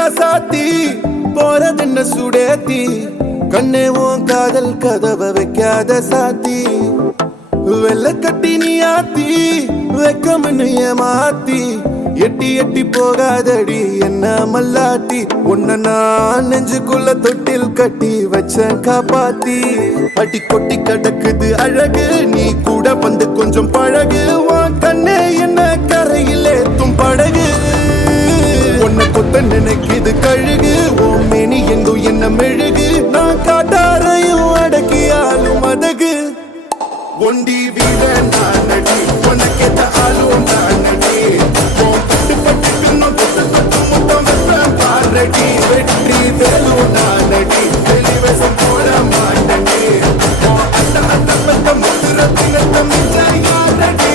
ராசாத்தி போறதென்ன சுடேத்தி கண்ணே உன் காதல் கதவை வைக்காத சாத்தி வெள்ள கட்டி நீ ஆத்தி வெக்கம்னு ஏமாத்தி எட்டி எட்டி போகாதடி என்ன மல்லாட்டி உன்ன நான் நெஞ்சுக்குள்ள தொட்டில் கட்டி வச்ச காப்பாத்தி அடி கொட்டி கடக்குது அழகு நீ கூட வந்து கொஞ்சம் பழகு உன் கண்ணே என்ன கரையில் ஏத்தும் படகு உன்னை கொத்த நினைக்குது கழுகு உன் மேனி எங்கும் என்ன மெழுகு நான் காட்டாரையும் அடக்கியாலும் அதகு ஒண்டி வீட நானடி உனக்கேத்த ஆளும் நானடி பட்டு பட்டுக்கணும் தொட்டு தொட்டு முத்தம் வெப்பம் பாரடி வெற்றி வேலும் நானடி வெளிவசம் போட மாட்டடி அந்த அந்த பத்த முத்துரத்தினத்த மிச்ச யாரடி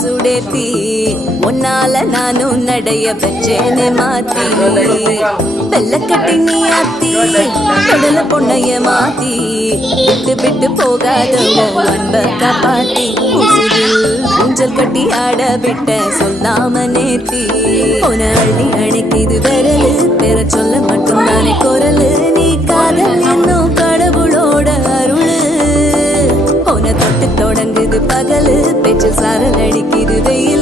சுடேத்தி உன்னால நானும் நடைய பெற்றேனே மாத்தி வெள்ள கட்டி நீ ஆத்தி கடல பொண்ணைய மாத்தி விட்டு விட்டு போகாத அன்ப காப்பாத்தி உசிரில் ஊஞ்சல் கட்டி ஆட விட்ட சொல்லாம நேத்தி உன அள்ளி அணைக்குது விரலு பெற சொல்ல மட்டும் தானே குரலு நீ காதல் என்னும் கடவுளோட அருளு தொட்டு தொடங்குது பகலு பேச்சு சாரல் அடிக்குது வெயில்